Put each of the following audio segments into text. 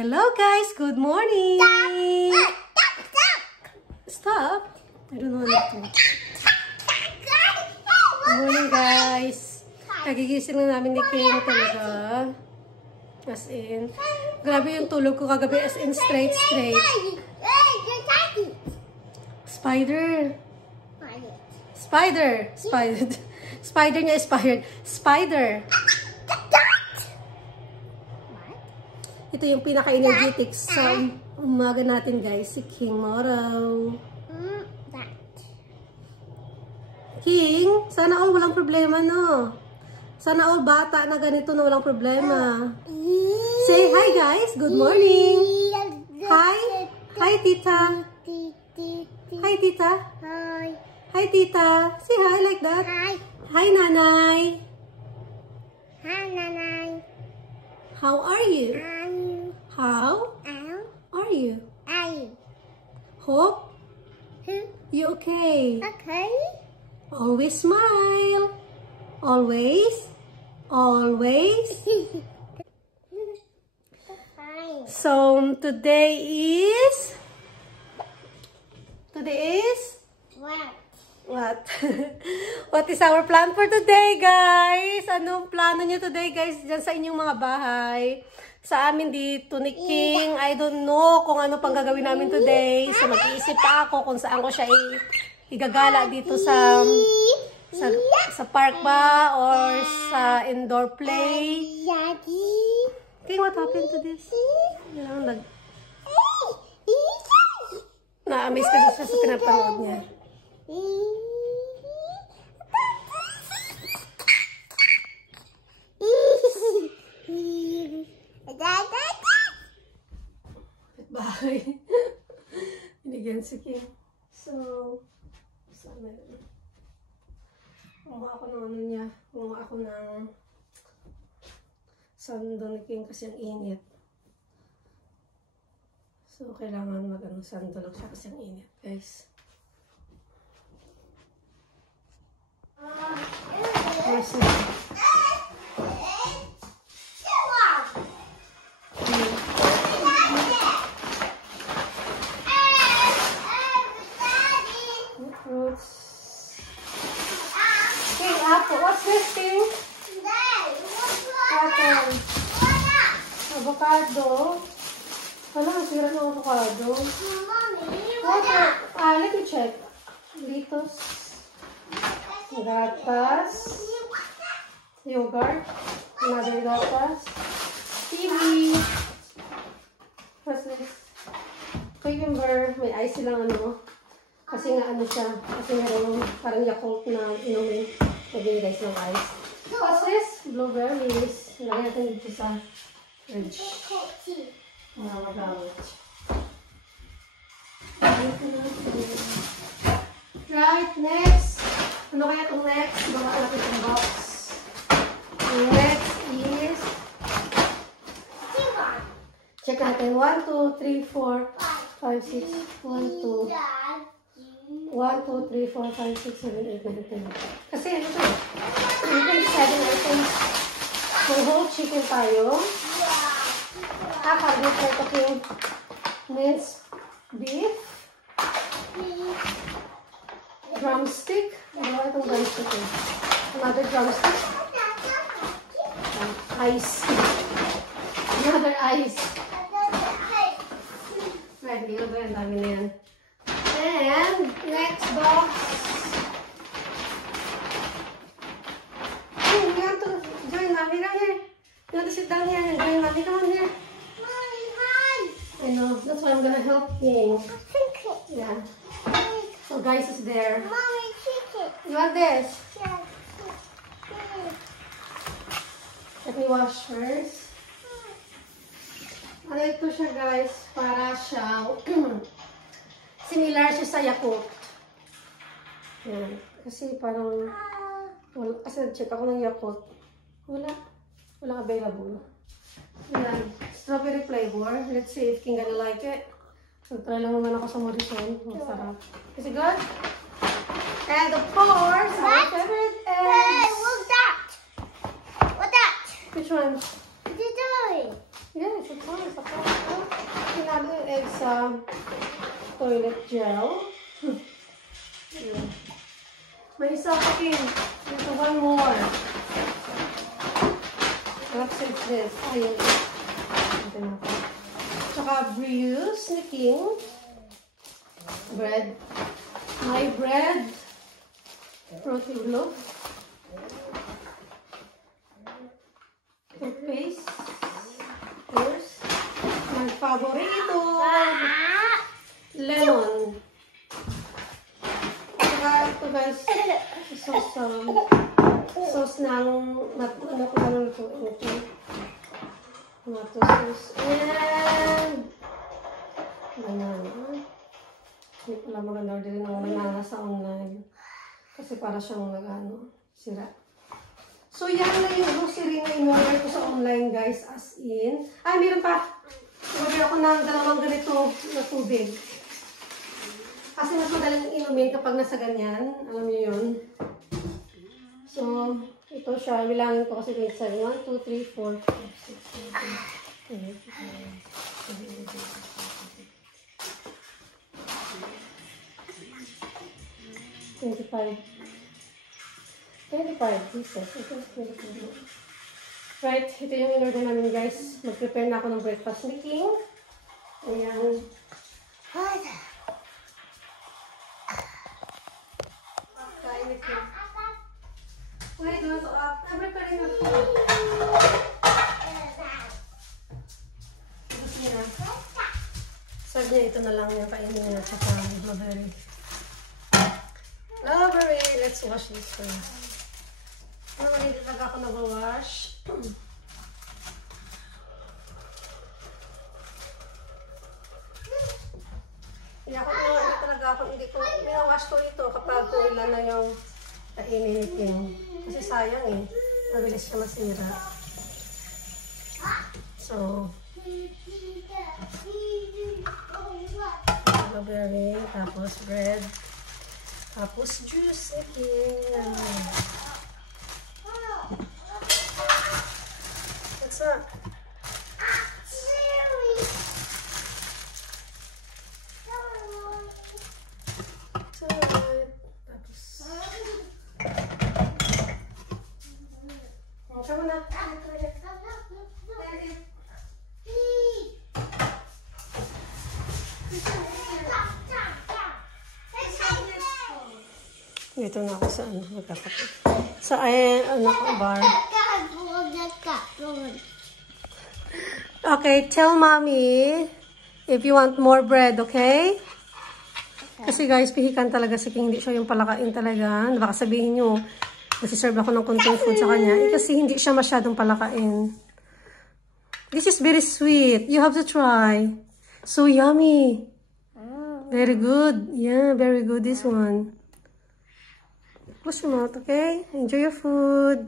Hello guys, good morning! Stop! I don't know what to. Good morning guys! Kagigising na namin ni King talaga. As in, grabe yung tulog ko kagabi, as in straight. Spider! Spider niya expired. Spider! Ito yung pinaka-energetic sa umaga natin guys, si King Moro. King, sana all walang problema, no? Sana all bata na ganito na walang problema. Say hi guys, good morning. Hi. Hi tita. Hi tita. Hi tita. Say hi like that. Hi nanay. Hi nanay. How are you? How are you? Hope you okay? Okay. Always smile. Always. So today is what? What is our plan for today, guys? Anong plano nyo today, guys, dyan sa inyong mga bahay? Sa amin dito ni King, I don't know kung ano pang gagawin namin today. So mag-iisip pa ako kung saan ko siya igagala dito sa park ba or sa indoor play. King, what happened to this? Na-amaze kasi siya sa pinapanood niya. Bahay. Binigyan si King. So, sana yun. Kumuha ako ng ano niya. Kumuha ako ng sando ni King kasi ang init. So, kailangan sando lang siya kasi ang init, guys. What's this thing? Apple. Avocado. Wala, sira ng avocado. Let me check. Litos. Gatas. Yogurt. Another gatas. TV. What's this? Cucumber. May ice silang ano. Kasi nga ano siya. Kasi nga parang Yakult na inumin. Lagyan guys ng ice. What's this? Blueberries. Lagyan natin dito sa fridge. Mga magamit. Right, next. Ano kaya itong next? Bawa natin itong box. Next is check natin. 1, 2, 3, 4, 5, 6. 1, 2. 1, 2, 3, 4, 5, 6, 7, 8, 9, 10. Kasi ito, you can 7 items. Kung whole chicken tayo. Kakagit na ito yung minced beef. Drumstick. Ano ba itong drumstick eh? Another drumstick. Ice. Another ice. Ready, ano ba yan? Dami na yan. And next box. Oh, you have to join mommy down here. You have to sit down here and join mommy down here. Mommy, hi. I know. That's why I'm gonna help you. Yeah. So guys is there. Mommy, chicken. You want this? Yes. Let me wash first. Ano ito siya guys? Para siya similar siya sa Yakult. Yan. Kasi parang kasi check ako ng Yakult. Wala available. Yan. Strawberry flavor. Let's see if King gonna like it. So try lang naman ako sa Morrison. Masarap. Is it good? And of course, our favorite is... Hey, what's that? What's that? Which one? What are you doing? Yes, it's on. It's a EDSA toilet gel. May isa pa kin. Ito, one more. What is this? Ayun. Tsaka Brews ni King. Bread. My bread. Fruity Loaf. Toothpaste. Here's my favorito. Lemon. Tsaka ito guys, sauce ng ano ito. Tomato sauce and banana. Hindi pala maganda orderin ng banana sa online. Kasi para siyang sira. So, yan na yung grocery na in-order ko sa online, guys. As in. Ay, meron pa. Order ako ng 2 ganito na tubig. Kasi mas madaling inumin kapag nasa ganyan. Alam niyo yun. So, ito siya. Bilangin ko kasi 27. 1, 2, 3, 4, 5, 6, 7, 8, 25 pieces. Right, ito yung in-order namin guys. Mag-prepare na ako ng breakfast ni King. Ayan. Kain ni King. Why don't you up? I'm preparing the food. Gusto niya. Sabi niya ito na lang yung kainin niya. Tsaka blueberry. Blueberry. Let's wash this first. Hindi talaga ako nag-wash. Hindi ko binawash ko ito kapag ilan na yung kainin. Kasi sayang eh. Mabilis siya masira. So, blueberry, tapos bread, tapos juice. What's that? Kamu na. Dito na ako sa magkakape. Sa bar. Okay, tell mommy if you want more bread, okay? Kasi guys, pihikan talaga si King. Hindi siya yung palakain talaga. Baka sabihin nyo, nasiserve ako ng konting food sa kanya. Kasi hindi siya masyadong palakain. This is very sweet. You have to try. So yummy. Very good. Yeah, very good this one. Close your mouth, okay? Enjoy your food.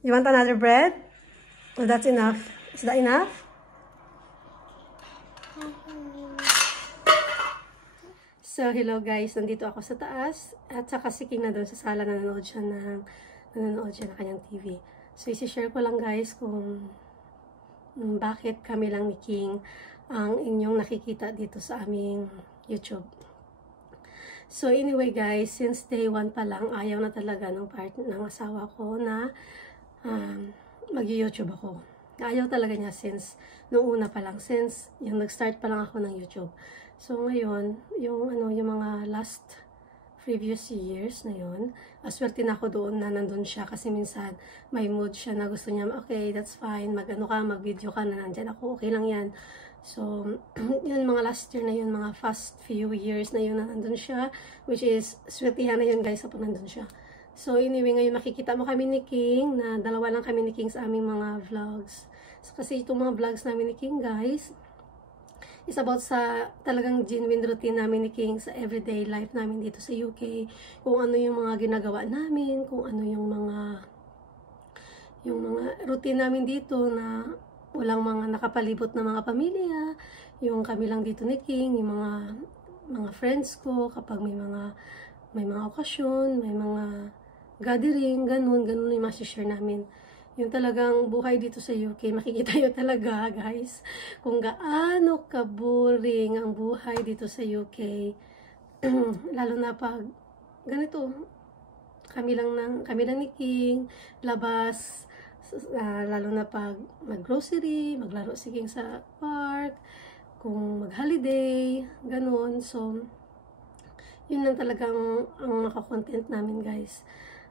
You want another bread? Oh, that's enough. Is that enough? So, hello guys. Nandito ako sa taas. At saka si King na doon sa sala. Nanonood siya ng kanyang TV. So, isi-share ko lang guys kung bakit kami lang ni King ang inyong nakikita dito sa aming YouTube. So, anyway guys, since day 1 pa lang, ayaw na talaga ng asawa ko na mag-YouTube ako. Ayaw talaga niya since noong una pa lang, since yung nag-start pa lang ako ng YouTube. So ngayon, yung mga last previous years na yun, aswerte na ako doon na nandun siya kasi minsan may mood siya na gusto niya, okay, that's fine, mag-video ka na nandyan ako, okay lang yan. So, yun mga last year na yun, mga first few years na yun na nandun siya, which is, swertihan na yun guys kapag nandun siya. So, anyway, ngayon makikita mo kami ni King, na dalawa lang kami ni King sa aming mga vlogs. So, kasi itong mga vlogs namin ni King guys, is about sa talagang genuine routine namin ni King sa everyday life namin dito sa UK. Kung ano yung mga ginagawa namin, kung ano yung mga routine namin dito na walang mga nakapalibot na mga pamilya, yung kami lang dito ni King, yung mga friends ko kapag may mga okasyon, may mga gathering, ganun yung masishare namin. yung talagang buhay dito sa UK, makikita nyo talaga guys, kung gaano ka-boring ang buhay dito sa UK. Lalo na pag ganito, kami lang ni King, labas, lalo na pag mag-grocery, maglaro si King sa park, kung mag-holiday, ganun. So, yun lang talagang ang nakakontent namin guys.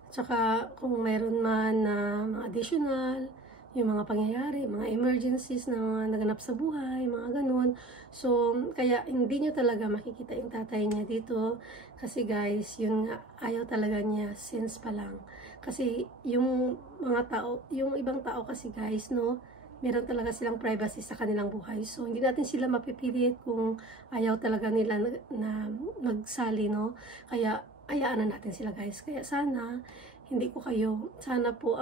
Tsaka kung mayroon man na mga additional, yung mga pangyayari, mga emergencies na mga naganap sa buhay, mga ganun. So, kaya hindi nyo talaga makikita yung tatay niya dito. Kasi guys, yun nga, ayaw talaga niya since pa lang. Kasi yung mga tao, yung ibang tao kasi guys, no, meron talaga silang privacy sa kanilang buhay. So, hindi natin sila mapipilit kung ayaw talaga nila na magsali, no? Kaya, ayaan na natin sila, guys. Kaya sana, hindi ko kayo, sana po,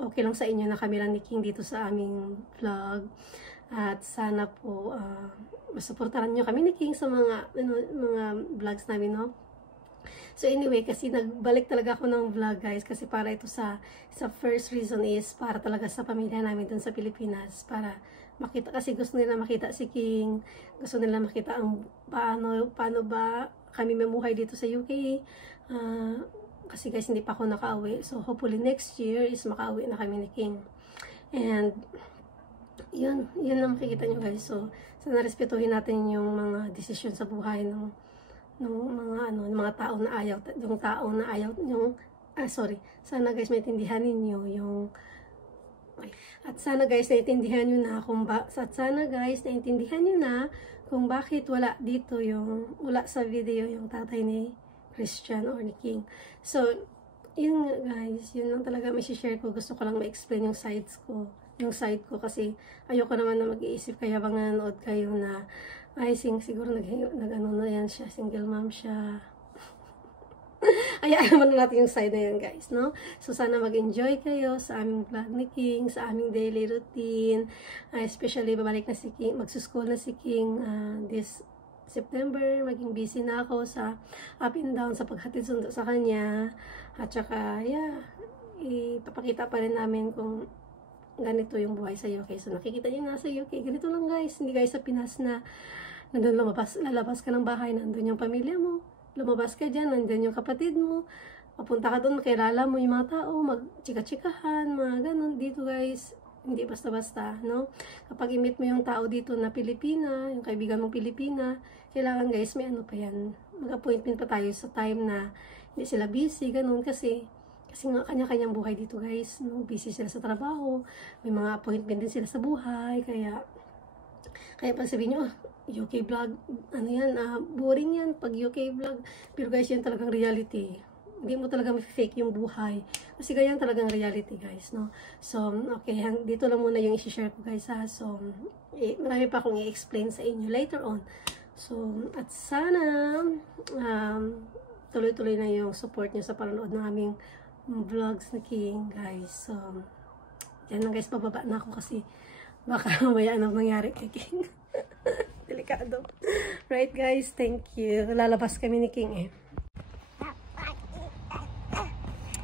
okay lang sa inyo na kami lang ni King dito sa aming vlog. At sana po, masuportahan nyo kami ni King sa mga vlogs namin, no? So anyway, kasi nagbalik talaga ako ng vlog guys, kasi para ito sa first reason is para talaga sa pamilya namin dun sa Pilipinas, para makita, kasi gusto nila makita si King, gusto nila makita ang paano ba kami mamuhay dito sa UK, kasi guys hindi pa ako nakauwi, so hopefully next year is makauwi na kami ni King. And yun lang makikita nyo guys. So sana respetuhin natin yung mga desisyon sa buhay ng mga tao na ayaw, sana guys maintindihan niyo yung, at sana guys naintindihan niyo na kung bakit wala dito wala sa video yung tatay ni Christian or ni King. So yun guys, yun lang talaga may share ko. Gusto ko lang ma-explain yung side ko kasi ayoko naman na mag-iisip kaya bang nanonood kayo na ay siguro nag-ano na yan siya, single mom siya. Ayaan naman natin yung side na yan guys, no? So sana mag-enjoy kayo sa aming vlog ni King, sa aming daily routine, especially babalik na si King, magsuschool na si King this September. Maging busy na ako sa up and down sa paghatid sundo sa kanya, at saka ipapakita pa rin namin kung ganito yung buhay sa UK. So nakikita niyo na sa UK, ganito lang guys, hindi guys sa Pinas na nandun lalabas ka ng bahay, nandun yung pamilya mo, lumabas ka dyan, nandun yung kapatid mo, papunta ka doon, makilala mo yung mga tao, magchika-chikahan, mga ganun. Dito guys, hindi basta-basta, no? Kapag i-meet mo yung tao dito na Pilipina, yung kaibigan mong Pilipina, kailangan guys, may ano pa yan, mag-appointment pa tayo sa time na hindi sila busy, ganun, kasi nga kanya-kanyang buhay dito guys, no? Busy sila sa trabaho, may mga appointment din sila sa buhay, kaya pag sabihin nyo, UK vlog, ano yan, boring yan pag UK vlog, pero guys, yan talagang reality. Hindi mo talaga ma-fake yung buhay, kasi ganyan talagang reality guys, no? So okay, dito lang muna yung i-share ko guys ha. So marami pa akong i-explain sa inyo later on. So at sana tuloy-tuloy na yung support nyo sa panonood ng aming vlogs na King guys. So yan lang guys, pababa na ako kasi baka mamaya anong nangyari kay King. Delikado. Right guys, thank you. Lalabas kami ni King eh.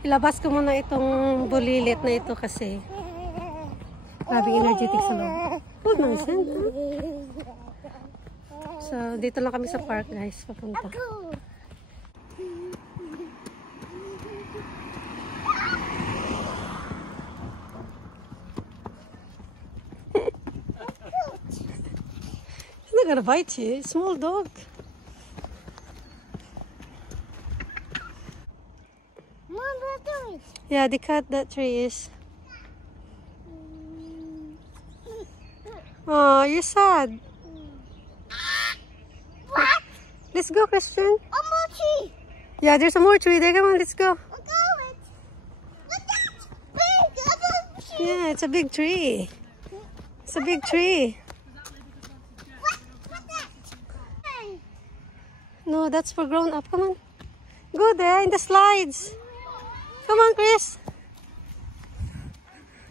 Ilabas ko muna itong bulilit na ito kasi grabing energetic sa loob. Oh, nonsense. So, dito lang kami sa park guys, papunta. He's not gonna bite you. Small dog. Yeah, they cut that trees. Oh, you're sad. What? Let's go, Christian. A more tree. Yeah, there's a more tree there. Come on, let's go. We're going. Look at big other tree. Yeah, it's a big tree. It's a big tree. What's that? No, that's for grown up. Come on. Go there in the slides. Come on, Chris.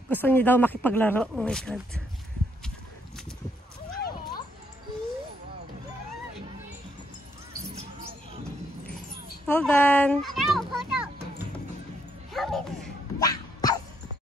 Gusto niyo daw makipaglaro. Oh my God. Well done.